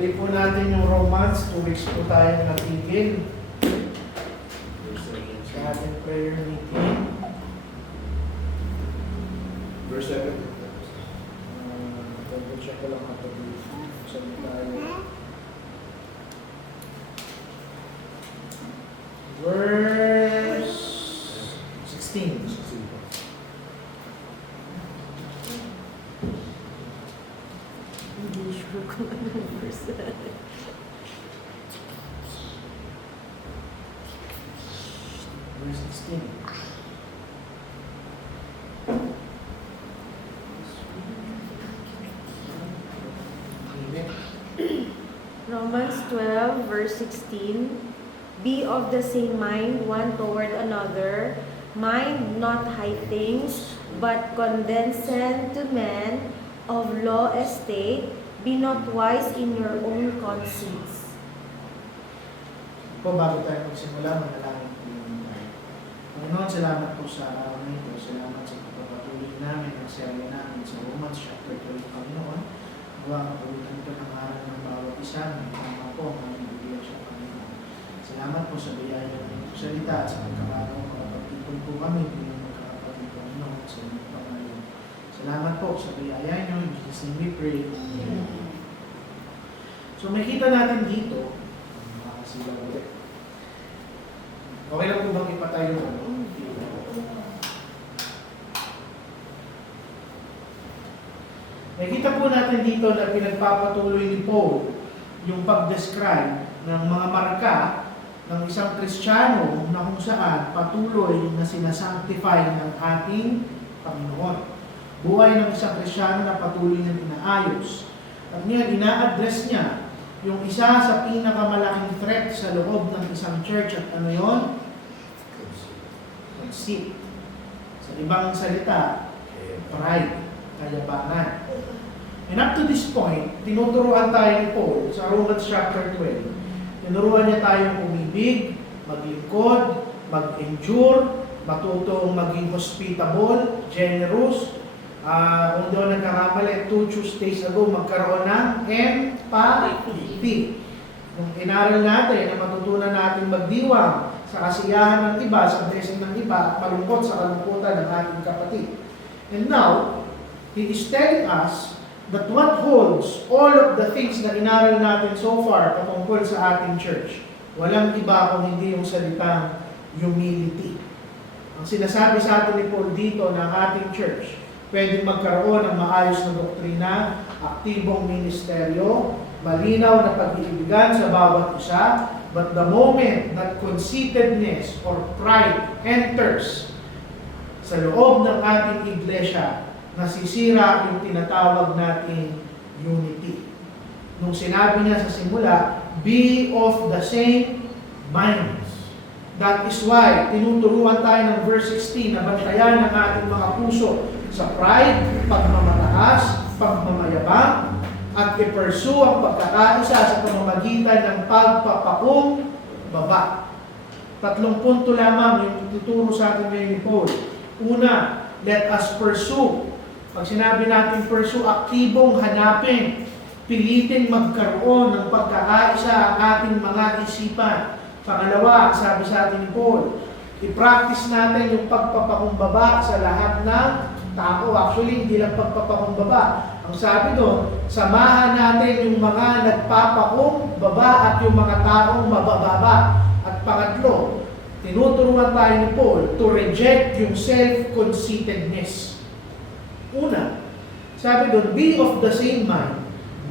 Tuloy po natin yung Romans. 2 weeks po tayo natigil sa ating prayer meeting. Verse 7. Double check ko lang ito dito. Saan tayo? Verse 16. Hindi sure kung anong verse. Verse 16. Romans 12, verse 16. Be of the same mind one toward another. Mind not high things, but condescend to men of low estate. Be not wise in your own conceits. Po, bago tayo magsimula, manalangin po muna tayo. Panginoon, salamat po sa araw na ito. Salamat sa pagpapatuloy namin ang serye namin sa Romans chapter 12, Panginoon. Huwag kapagutan ko ng araw ng bawat isa ng tama po ang aming bigyan sa Panginoon. Salamat po sa biyaya ng ito salita at sa pagkakataong makapagtipon po kami bilang magkakapatid Panginoon sa inyong pangalan. Salamat po sa biyaya niyo. In Jesus' name we pray. Amen. So makita natin dito, makakasila ulit. Okay lang po bang ipatayo mo? Nakita po natin dito na pinagpapatuloy ni Paul yung pag-describe ng mga marka ng isang Kristiyano na kung saan patuloy na sinasanctify ng ating Panginoon. Buhay ng isang Kristiyano na patuloy niyang inaayos. At niya, ina-address niya yung isa sa pinakamalaking threat sa loob ng isang church at ano yun? Conceit. Sa ibang salita, pride, kayabangan. And up to this point, tinuturuan tayo ni Paul sa Romans chapter 12. Tinuruan niya tayong umibig, maglingkod, mag-endure, matutong maging hospitable, generous. Kung doon nagkakamali, 2 Tuesdays ago, magkaroon ng empathy. Kung inaral natin na matutunan natin magdiwang sa kasiyahan ng iba, sa blessing ng iba, at malungkot sa kalungkutan ng ating kapatid. And now, he is telling us that what holds all of the things na inaral natin so far patungkol sa ating church, walang iba kung hindi yung salitang humility. Ang sinasabi sa atin ni Paul dito ng ating church, pwedeng magkaroon ng maayos na doktrina, aktibong ministeryo, malinaw na pag-iibigan sa bawat isa, but the moment that conceitedness or pride enters sa loob ng ating iglesia, nasisira yung tinatawag nating unity. Nung sinabi niya sa simula, be of the same minds. That is why tinuturuan tayo ng verse 16 na bantayan ng ating mga puso sa pride, pagmamataas, pagmamayabang, at i-pursue ang pagkakaisa sa pamamagitan ng pagpapakumbaba. 3 punto lamang yung tuturo sa atin ngayon ni Paul. Una, let us pursue. Pag sinabi natin pursue, aktibong hanapin, pilitin magkaroon ng pagkakaisa ang ating mga isipan. Pangalawa, sabi sa atin ni Paul, i-practice natin yung pagpapakumbaba sa lahat ng tao. Actually, hindi lang pagpapakumbaba. Ang sabi doon, samahan natin yung mga nagpapakumbaba at yung mga taong mabababa. At pangatlo, tinuturuan tayo ni Paul to reject yung self-conceitedness. Una, sabi doon, be of the same mind,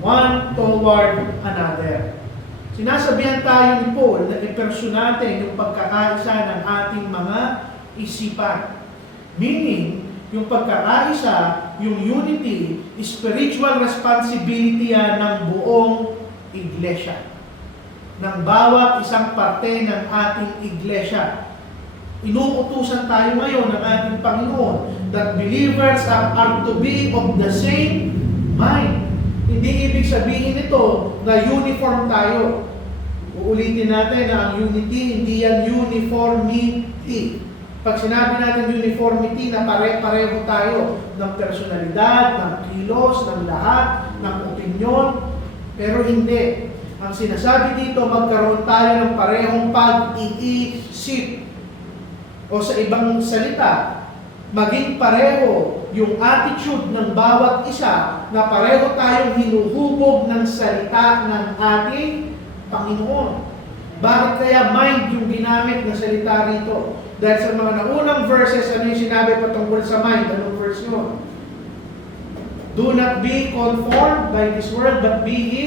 one toward another. Sinasabihan tayo ni Paul na i-pursue natin yung pagkakaisa ng ating mga isipan. Meaning, yung pagkakaisa, yung unity, spiritual responsibility yan ng buong iglesia. Ng bawat isang parte ng ating iglesia. Inuutusan tayo ngayon ng ating Panginoon that believers are to be of the same mind. Hindi ibig sabihin ito na uniform tayo. Uulitin natin na ang unity, hindi yan uniformity. Pag sinabi natin uniformity na pare-pareho tayo ng personalidad, ng kilos, ng lahat, ng opinyon, Pero hindi. Ang sinasabi dito, magkaroon tayo ng parehong pag-iisip. O sa ibang salita, maging pareho yung attitude ng bawat isa na pareho tayong hinuhubog ng salita ng ating Panginoon. Bakit kaya mind yung ginamit na salita rito? Dahil sa mga naunang verses, ano yung sinabi patungkol sa mind? Anong verse yun? Do not be conformed by this world, but be ye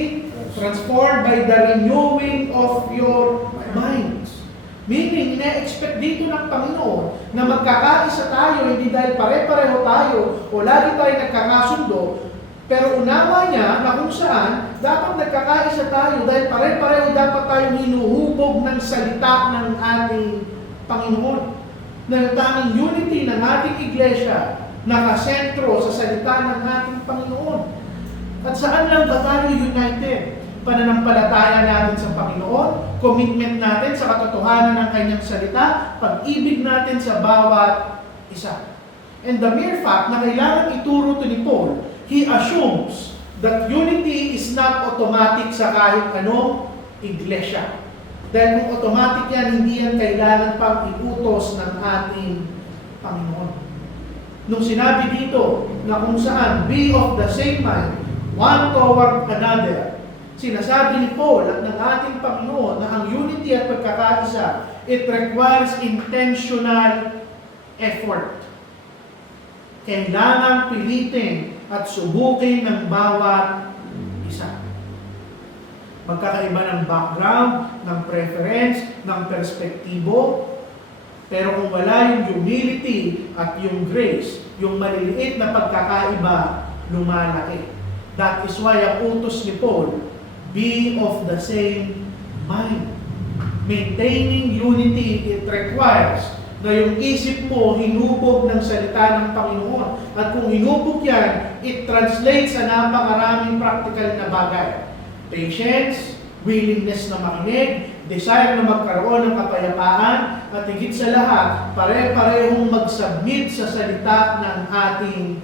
transformed by the renewing of your minds. Meaning, ina-expect dito ng Panginoon na magkakaisa tayo, hindi dahil pare-pareho tayo o lagi tayo nagkakasundo, pero unawa niya na kung saan dapat nagkakaisa tayo dahil pare-pareho dapat tayong hinuhubog ng salita ng ating Panginoon. Na tanging unity ng ating iglesia nakasentro sa salita ng ating Panginoon. At saan lang ba tayo united? Pananampalataya natin sa Panginoon, commitment natin sa katotohanan ng kanyang salita, pag-ibig natin sa bawat isa. And the mere fact na kailangan ituro to ni Paul, he assumes that unity is not automatic sa kahit anong iglesia. Dahil kung automatic yan, hindi yan kailangan pang iutos ng ating Panginoon. Nung sinabi dito na kung saan, be of the same mind, one toward another, sinasabi ni Paul at ng ating Panginoon na ang unity at pagkakaisa, it requires intentional effort. Kailangan pilitin at subukin ng bawat isa. Magkakaiba ng background, ng preference, ng perspektibo, pero kung wala yung humility at yung grace, yung maliliit na pagkakaiba, lumalaki. That is why ang utos ni Paul, be of the same mind. Maintaining unity, it requires na yung isip mo hinubog ng salita ng Panginoon. At kung hinubog yan, it translates sa napakaraming practical na bagay. Patience, willingness na makinig, desire na magkaroon ng kapayapaan, at higit sa lahat, pare-parehong mag-submit sa salita ng ating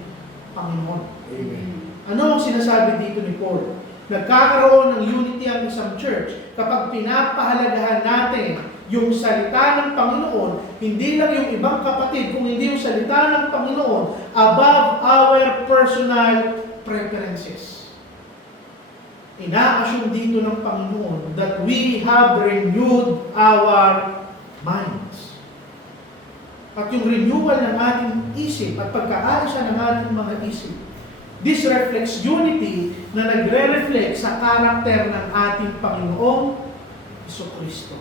Panginoon. Amen. Ano ang sinasabi dito ni Paul? Nagkakaroon ng unity ang isang church kapag pinapahalagahan natin yung salita ng Panginoon, hindi lang yung ibang kapatid, kung hindi yung salita ng Panginoon above our personal preferences. Ina-assume dito ng Panginoon that we have renewed our minds. At yung renewal ng ating isip at pagkakaisa ng ating mga isip, this reflects unity na nagre-reflect sa karakter ng ating Panginoong Jesucristo.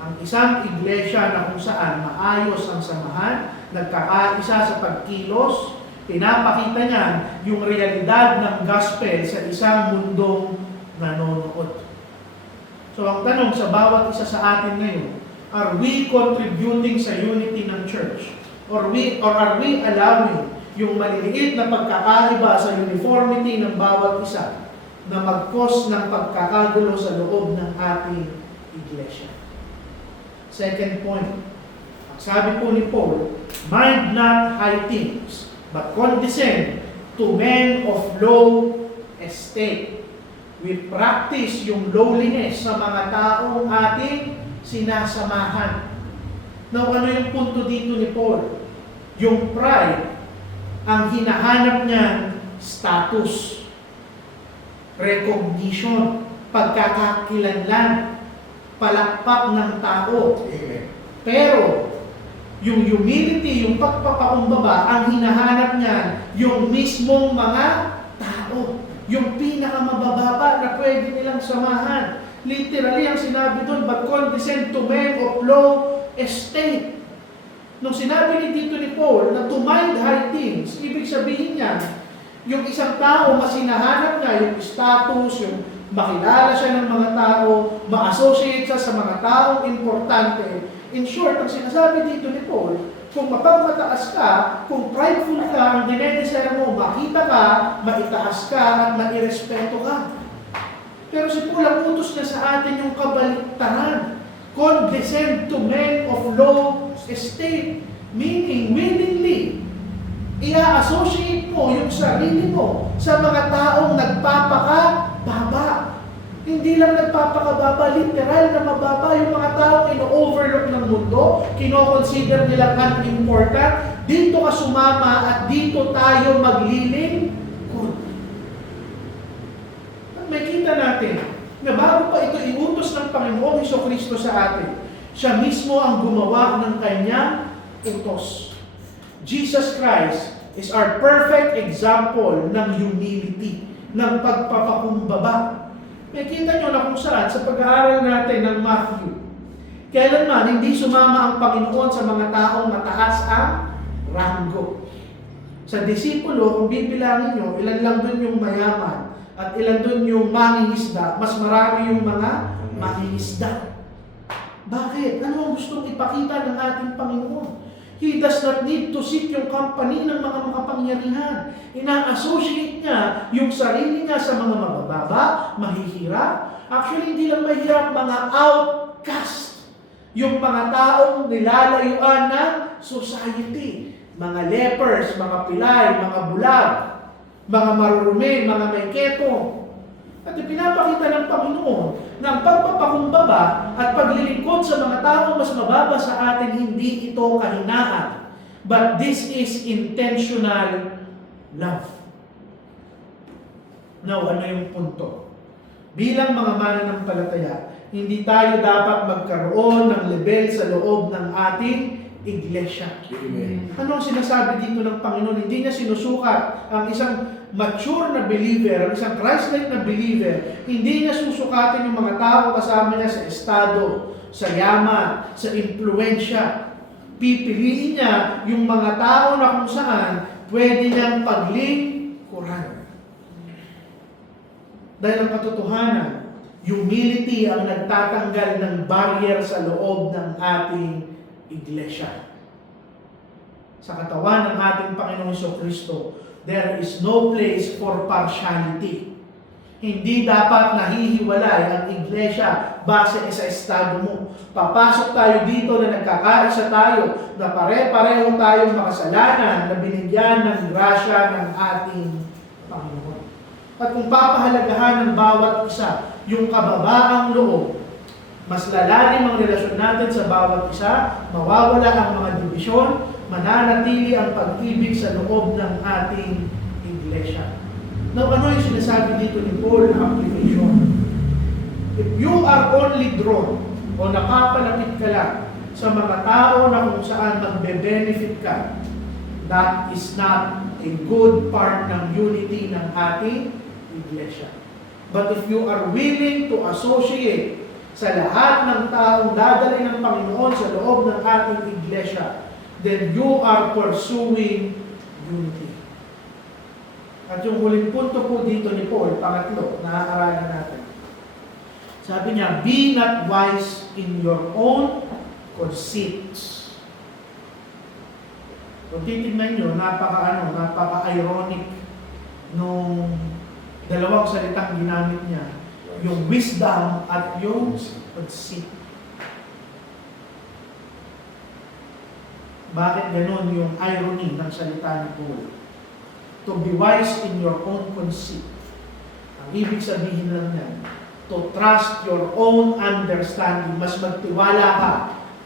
Ang isang iglesia na kung saan maayos ang samahan, nagkakaisa sa pagkilos, pinapakita niya yung realidad ng gospel sa isang mundong nanonood. So ang tanong sa bawat isa sa atin ngayon, are we contributing sa unity ng church? Or are we allowing yung maliliit na pagkakaiba sa uniformity ng bawat isa na mag-cause ng pagkakagulo sa loob ng ating iglesia? Second point, ang sabi po ni Paul, mind not high things, but condescend to men of low estate. We practice yung lowliness sa mga taong ating sinasamahan. Now, ano yung punto dito ni Paul? Yung pride, ang hinahanap niya, status, recognition, pagkakakilanlan, palakpak ng tao. Amen. Pero, yung humility, yung pagpapakumbaba, ang hinahanap niya, yung mismong mga tao. Yung pinakamabababa na pwede nilang samahan. Literally, ang sinabi doon, but condescend to men of low estate. Nung sinabi ni dito ni Paul na to mind high things, ibig sabihin niya, yung isang tao, mas hinahanap niya yung status, yung makilala siya ng mga tao, ma-associate siya sa mga taong importante. In short, ang sinasabi dito ni Paul, kung mapagmataas ka, kung prideful ka, ang dinedesire mo, makita ka, maitaas ka, at mairespeto ka. Pero si Paul, ang utos niya sa atin yung kabaliktaran. Condescend to men of low estate. Meaning, willingly, ia-associate mo yung sarili mo sa mga taong nagpapaka hindi lang nagpapakababa, literal na mababa yung mga taong ino-overlook ng mundo, kino-consider nilang unimportant, dito ka sumama at dito tayo maglilingkod. At may kita natin na bago pa ito iutos ng Panginoong Hesukristo sa atin, siya mismo ang gumawa ng kanyang utos. Jesus Christ is our perfect example ng humility, ng pagpapakumbaba. May kita nyo na kung saan sa pag-aaral natin ng Matthew, kailanman hindi sumama ang Panginoon sa mga taong mataas ang ranggo. Sa disipulo, kung bibilangin nyo, ilan lang dun yung mayaman at ilan dun yung mangingisda, mas marami yung mga mangingisda. Bakit? Ano ang gustong ipakita ng ating Panginoon? He does not need to seek yung company ng mga makapangyarihan. Ina-associate niya yung sarili niya sa mga mabababa, mahihirap. Actually, hindi lang mahirap, mga outcast. Yung mga taong nilalayuan ng society. Mga lepers, mga pilay, mga bulag, mga marurumi, mga may ketong. At pinapakita ng Panginoon na ang pagpapakumbaba at paglilingkod sa mga taong mas mababa sa atin, hindi ito kahinaan. But this is intentional love. Now, ano yung punto? Bilang mga mananampalataya, hindi tayo dapat magkaroon ng level sa loob ng ating iglesia. Amen. Ano ang sinasabi dito ng Panginoon? Hindi niya sinusukat ang isang mature na believer, ang isang Christ-like na believer. Hindi niya susukatin yung mga tao kasama niya sa estado, sa yaman, sa impluensya. Pipiliin niya yung mga tao na kung saan pwede niyang paglingkuran. Dahil ang katotohanan, humility ang nagtatanggal ng barrier sa loob ng ating iglesia. Sa katawan ng ating Panginoong Jesucristo, there is no place for partiality. Hindi dapat nahihiwalay ang iglesia base sa estado mo. Papasok tayo dito na nagkakaisa tayo, na pare-pareho tayong makasalanan na binigyan ng grasya ng ating Panginoon. At kung papahalagahan ng bawat isa yung kababaang loob, mas lalalim ang relasyon natin sa bawat isa, mawawala ang mga dibisyon, mananatili ang pag-ibig sa loob ng ating iglesia. Now, ano yung sinasabi dito ni Paul na application? If you are only drawn o nakapalapit ka lang sa mga tao na kung saan magbe-benefit ka, that is not a good part ng unity ng ating iglesia. But if you are willing to associate sa lahat ng taong dadalhin ng Panginoon sa loob ng ating iglesia, then you are pursuing unity. At yung huling punto po dito ni Paul, pangatlo, naaaralan natin. Sabi niya, be not wise in your own conceits. Kung titignan nyo, napaka-ironic nung dalawang salitang ginamit niya, yung wisdom at yung conceit. Bakit ganun yung irony ng salita ni Paul? To be wise in your own conceit. Ang ibig sabihin lang yan, to trust your own understanding. Mas magtiwala ka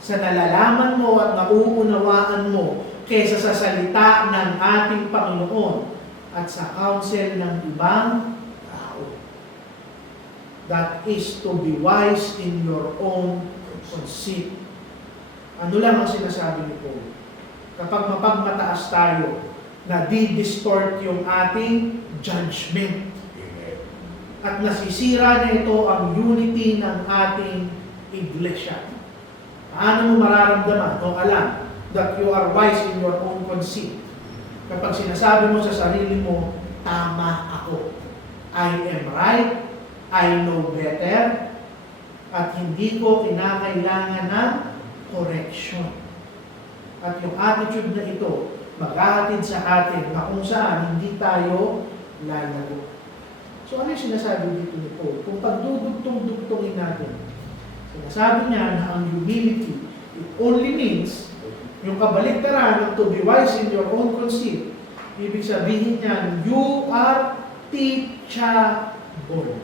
sa nalalaman mo at nauunawaan mo kaysa sa salita ng ating Panginoon at sa counsel ng ibang tao. That is to be wise in your own conceit. Ano lang ang sinasabi ni Paul? Kapag mapagmataas tayo, na di-distort yung ating judgment. Amen. At nasisira na ito ang unity ng ating iglesia. Paano mo mararamdaman o alam that you are wise in your own conceit? Kapag sinasabi mo sa sarili mo, tama ako. I am right, I know better, at hindi ko kinakailangan ng correction. At yung attitude na ito, maghahatid sa atin na kung saan hindi tayo lalago. So ano yung sinasabi dito ni Paul? Kung pagdudugtong-dugtongin natin, sinasabi niya na ang humility, it only means, yung kabaliktaran ng to be wise in your own conceit, ibig sabihin niya, you are teachable.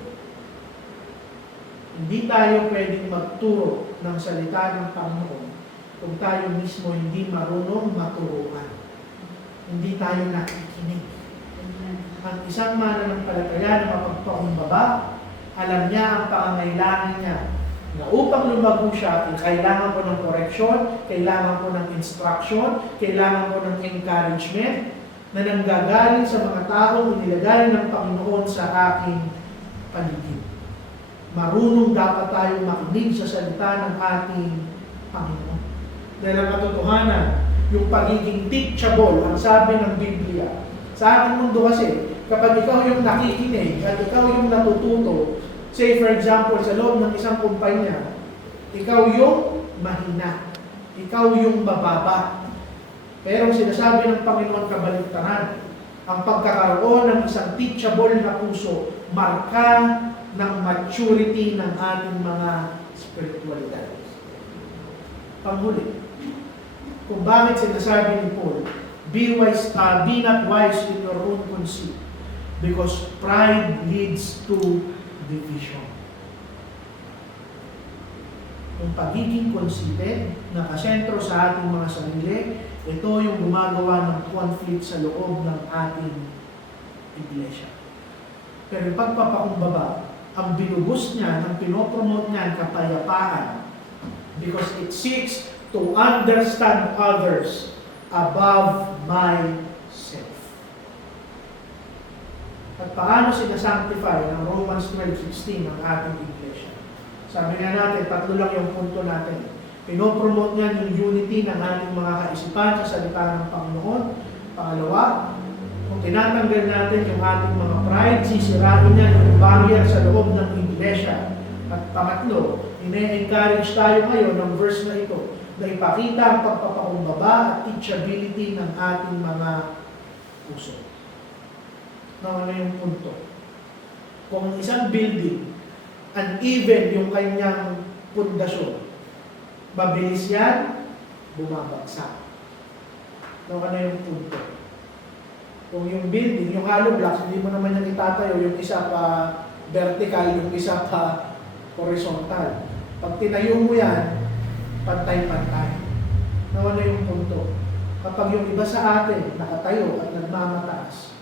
Hindi tayo pwedeng magturo ng salita ng Panginoon kung tayo mismo hindi marunong maturuan. Hindi tayo nakikinig. Ang isang mananampalataya na mapagpakumbaba, alam niya ang pangangailangan niya na upang lumago siya, kailangan ko ng correction, kailangan ko ng instruction, kailangan ko ng encouragement na nanggagaling sa mga taong inilagay ng Panginoon sa aking paligid. Marunong dapat tayo makinig sa salita ng ating Panginoon. Dahil ang katotohanan, yung pagiging teachable, ang sabi ng Biblia, sa ating mundo kasi, kapag ikaw yung nakikinig at ikaw yung natututo, say for example, sa loob ng isang kumpanya, ikaw yung mahina, ikaw yung mababa. Pero sinasabi ng Panginoon kabaligtaran, ang pagkakaroon ng isang teachable na puso, marka ng maturity ng ating mga spiritualidad. Panghuli, kung bakit sinasabi ni Paul, be not wise in your own conceit, because pride leads to division. Yung pagiging conceited, nakasentro sa ating mga sarili, ito yung gumagawa ng conflict sa loob ng ating iglesia. Pero yung pagpapakumbaba, ang binubus niya, ang pinopromote niya, ang kapayapaan, because it seeks to understand others above myself. At paano sinasanctify ng Romans 12:16 ang ating iglesia? Sabi nga natin, tatlo lang yung punto natin. Pinopromote niya yung unity ng ating mga kaisipan sa salita ng Panginoon. Pangalawa, kung tinatanggal natin yung ating mga pride, sisirain niya yung barrier sa loob ng iglesia. At pangatlo, ine-encourage tayo ngayon ng verse na ito, na ipakita ang pagpapakumbaba at teachability ng ating mga puso. Ano yung punto? Kung isang building, uneven yung kanyang pundasyon, mabilis yan, bumabagsak. Ano yung punto? Kung yung building, yung hollow blocks, hindi mo naman yung itatayo, yung isa pa vertical, yung isa pa horizontal. Pag tinayo mo yan, pantay-pantay. Ano yung punto? Kapag yung iba sa atin nakatayo at nagmamataas,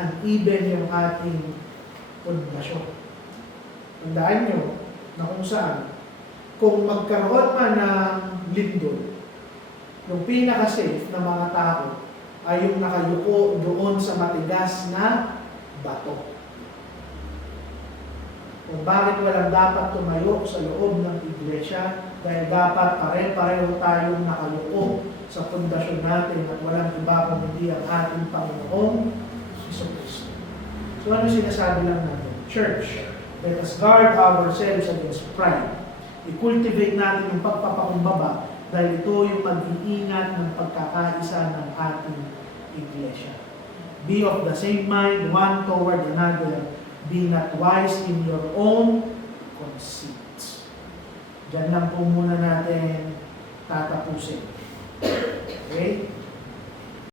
uneven yung ating pundasyon. Tandaan nyo na kung saan, kung magkaroon man ng lindol, yung pinaka-safe na mga tao ay yung nakayuko doon sa matigas na bato. Kung bakit walang dapat tumayo sa loob ng iglesia, dahil dapat pare-pareho tayong nakayuko sa pundasyon natin at walang iba kung hindi ang ating Panginoong Jesucristo. So ano sinasabi lang natin? Church, let us guard ourselves against pride. I-cultivate natin yung pagpapakumbaba dahil ito yung mag-iingat ng pagkakaisa ng ating iglesia. Be of the same mind, one toward another. Be not wise in your own conceit. Diyan lang po muna natin tatapusin. Okay?